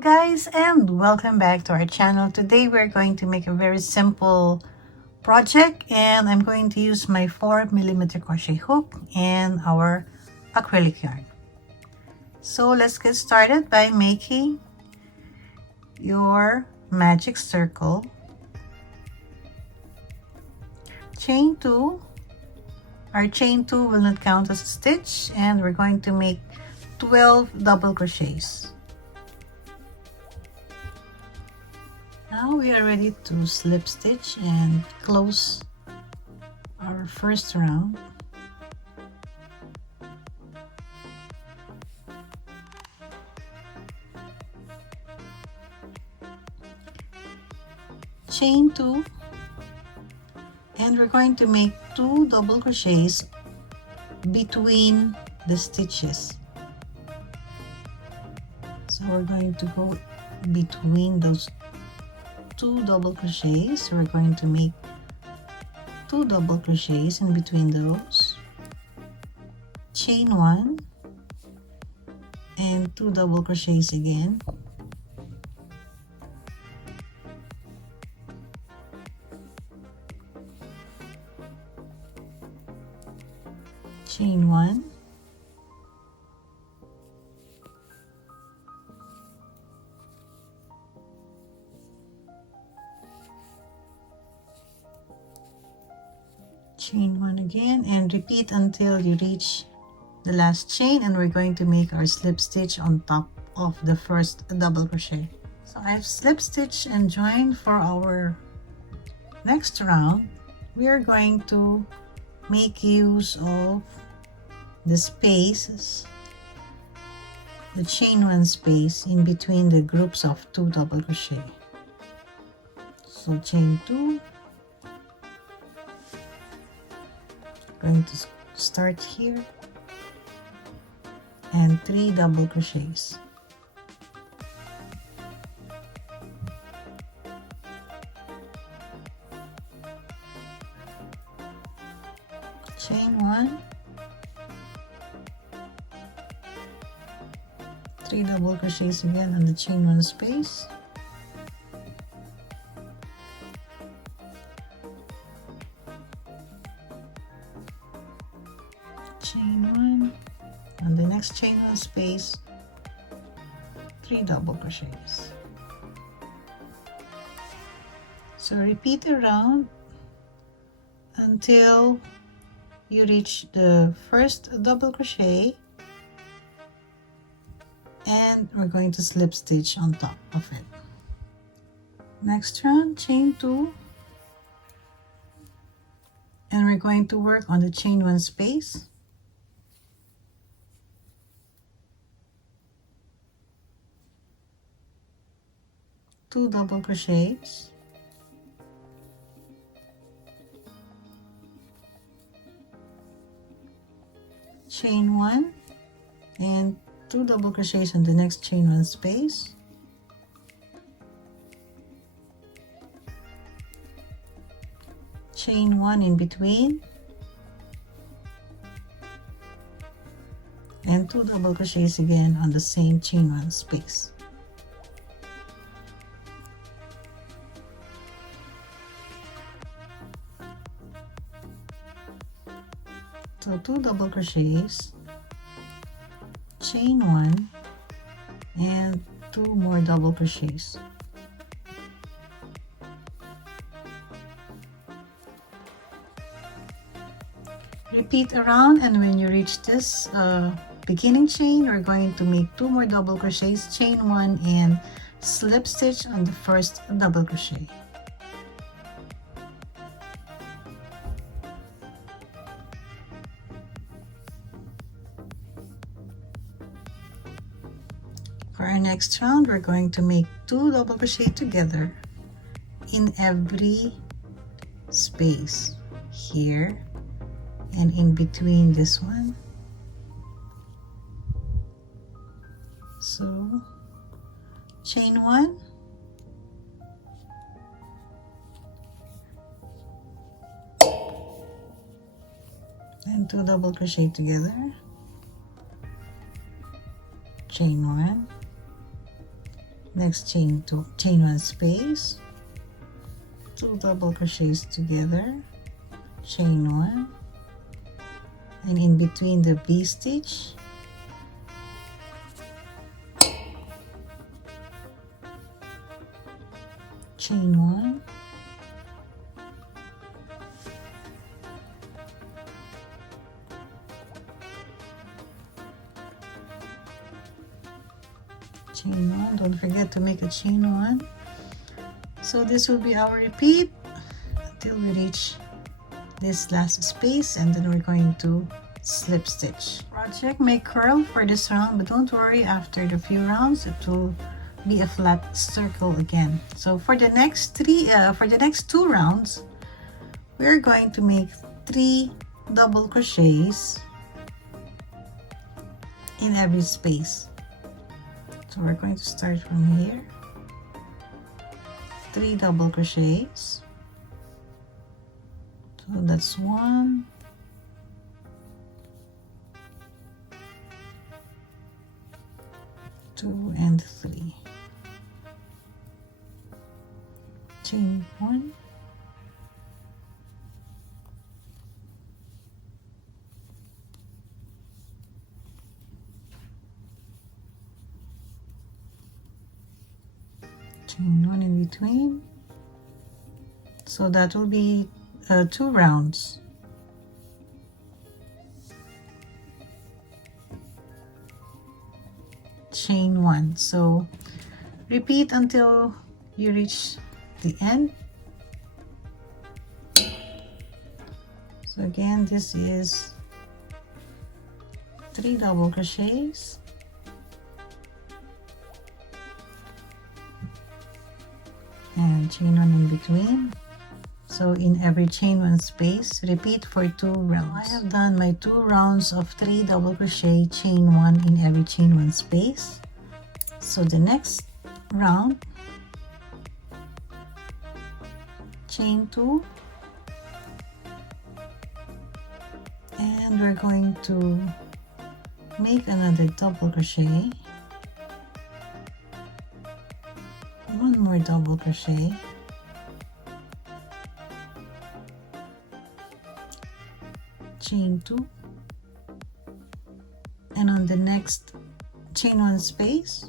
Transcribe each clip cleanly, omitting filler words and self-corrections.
guys, and welcome back to our channel. Today we're going to make a very simple project, and I'm going to use my 4mm crochet hook and our acrylic yarn. So let's get started by making your magic circle. Chain 2. Our chain 2 will not count as a stitch, and we're going to make 12 double crochets. Now we are ready to slip stitch and close our first round. Chain 2, and we're going to make 2 double crochets between the stitches. So we're going to go between those 2 double crochets. We're going to make 2 double crochets in between those, chain 1 and 2 double crochets again, chain 1, chain 1 again, and repeat until you reach the last chain, and we're going to make our slip stitch on top of the first double crochet. So I've slip stitched and joined. For our next round, we are going to make use of the spaces, the chain 1 space in between the groups of 2 double crochet. So chain 2, going to start here, and 3 double crochets, chain 1, 3 double crochets again on the chain 1 space, chain 1, on the next chain 1 space, 3 double crochets. So repeat around until you reach the first double crochet, and we're going to slip stitch on top of it. Next round, chain 2, and we're going to work on the chain 1 space, two double crochets, chain 1, and 2 double crochets in the next chain 1 space, chain 1 in between, and 2 double crochets again on the same chain 1 space. So 2 double crochets, chain 1, and 2 more double crochets. Repeat around, and when you reach this beginning chain, we're going to make 2 more double crochets, chain 1, and slip stitch on the first double crochet. For our next round, we're going to make 2 double crochet together in every space here and in between this one. So chain 1, and 2 double crochet together, chain 1, Next chain one space, 2 double crochets together, chain 1, and in between the V stitch, chain 1, chain 1. Don't forget to make a chain 1. So this will be our repeat until we reach this last space, and then we're going to slip stitch. Project may curl for this round, but don't worry, after the few rounds it will be a flat circle again. So for the next two rounds, we're going to make 3 double crochets in every space. So we're going to start from here, 3 double crochets. So that's 1, 2, and 3. Chain 1, chain 1 in between. So that will be 2 rounds. Chain 1. So repeat until you reach the end. So again, this is 3 double crochets, and chain 1 in between. So in every chain 1 space, repeat for 2 rounds. I have done my 2 rounds of 3 double crochet, chain 1 in every chain 1 space. So the next round, chain 2, and we're going to make another double crochet, 1 more double crochet, chain 2, and on the next chain 1 space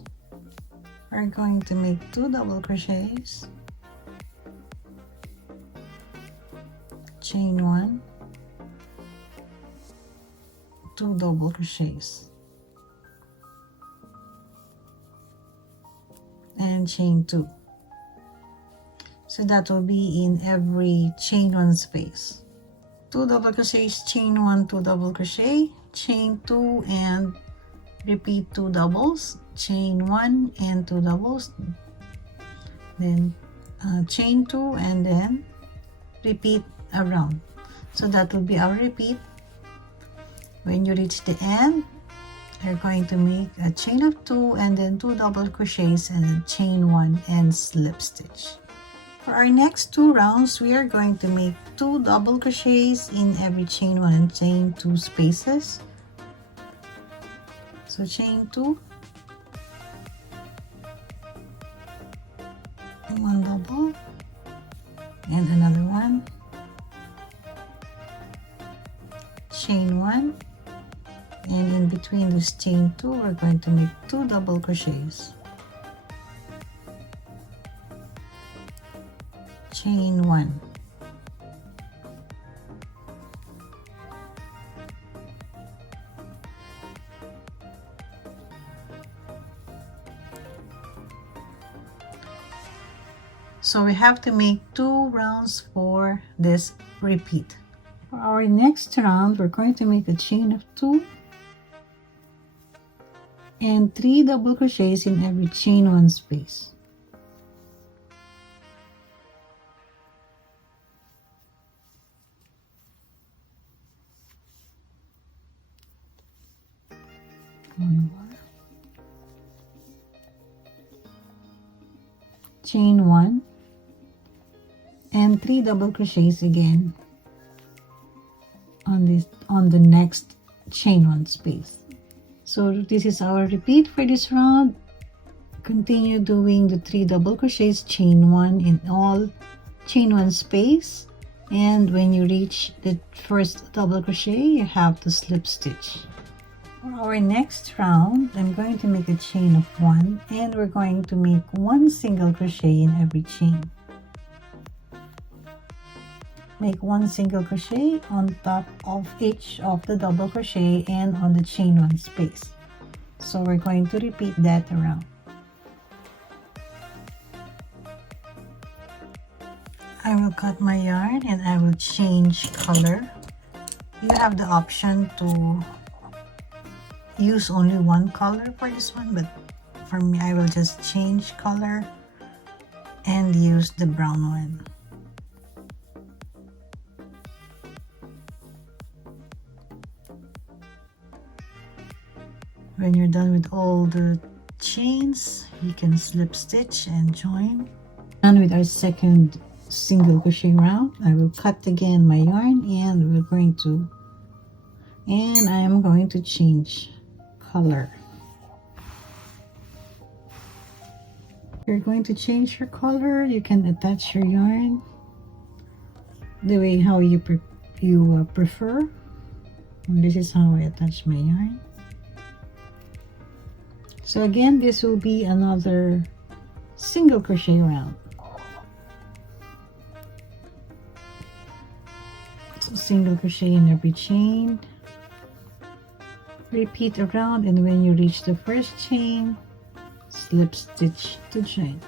we're going to make 2 double crochets, chain 1, 2 double crochets, and chain 2. So that will be in every chain 1 space. 2 double crochets, chain 1, 2 double crochet, chain 2, and repeat 2 doubles, chain 1 and 2 doubles, then chain 2, and then repeat around. So that will be our repeat. When you reach the end, you're going to make a chain of 2 and then 2 double crochets and then chain 1 and slip stitch. For our next 2 rounds, we are going to make 2 double crochets in every chain 1 and chain 2 spaces. So chain 2, 1 double, and another one, chain 1, and in between this chain 2 we're going to make 2 double crochets, chain 1, so we have to make 2 rounds for this repeat. For our next round, we're going to make a chain of 2 and 3 double crochets in every chain 1 space. One more. Chain 1 and 3 double crochets again on the next chain 1 space. So this is our repeat for this round. Continue doing the 3 double crochets, chain 1 in all, chain 1 space, and when you reach the first double crochet you have to slip stitch. For our next round, I'm going to make a chain of 1, and we're going to make 1 single crochet in every chain. Make 1 single crochet on top of each of the double crochet and on the chain 1 space. So we're going to repeat that around. I will cut my yarn and I will change color. You have the option to use only one color for this one, but for me I will just change color and use the brown one. When you're done with all the chains, you can slip stitch and join. And with our second single crochet round, I will cut again my yarn and I am going to change color. You're going to change your color. You can attach your yarn the way how you prefer. And this is how I attach my yarn. So again, this will be another single crochet round. So single crochet in every chain. Repeat around, and when you reach the first chain, slip stitch to join.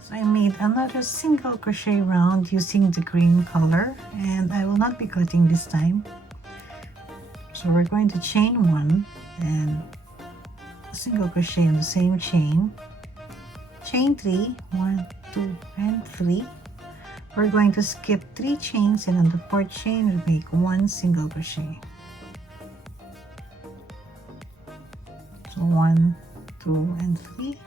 So I made another single crochet round using the green color, and I will not be cutting this time. So we're going to chain 1 and single crochet in the same chain, chain 3, 1, 2 and 3. We're going to skip 3 chains, and on the 4th chain we make 1 single crochet. So 1, 2 and 3,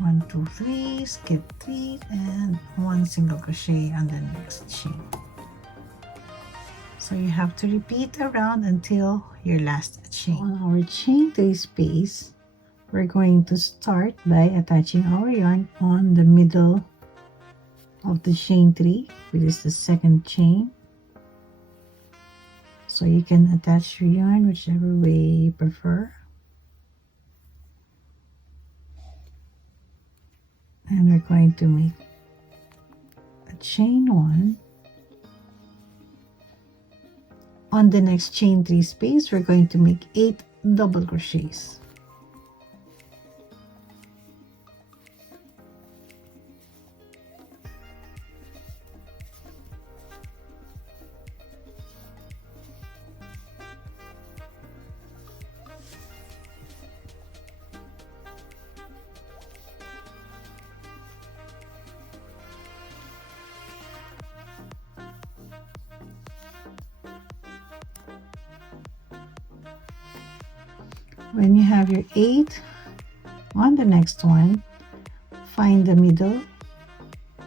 1, 2, 3, skip 3 and 1 single crochet on the next chain. So you have to repeat around until your last chain. On our chain 3 space, we're going to start by attaching our yarn on the middle of the chain 3, which is the second chain. So you can attach your yarn whichever way you prefer. And we're going to make a chain 1. On the next chain 3 space, we're going to make 8 double crochets. When you have your 8 on the next one, find the middle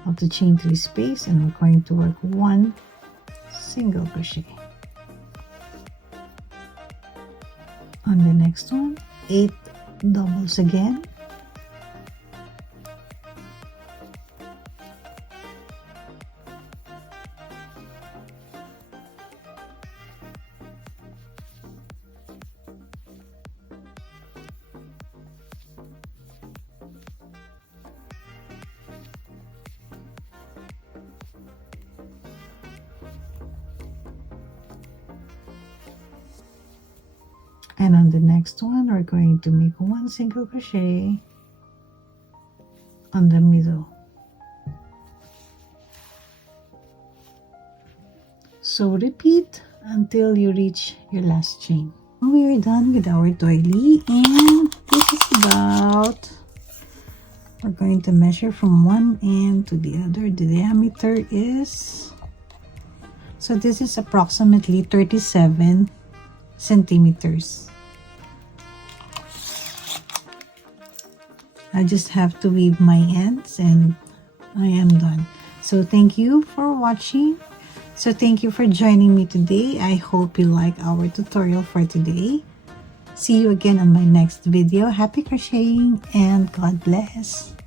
of the chain 3 space, and we're going to work 1 single crochet. On the next one, 8 doubles again. And on the next one, we're going to make 1 single crochet on the middle. So repeat until you reach your last chain. We are done with our doily, and this is about, we're going to measure from one end to the other. The diameter is, so this is approximately 37 centimeters. I just have to weave my ends and I am done. So thank you for watching. So thank you for joining me today. I hope you like our tutorial for today. See you again on my next video. Happy crocheting and God bless.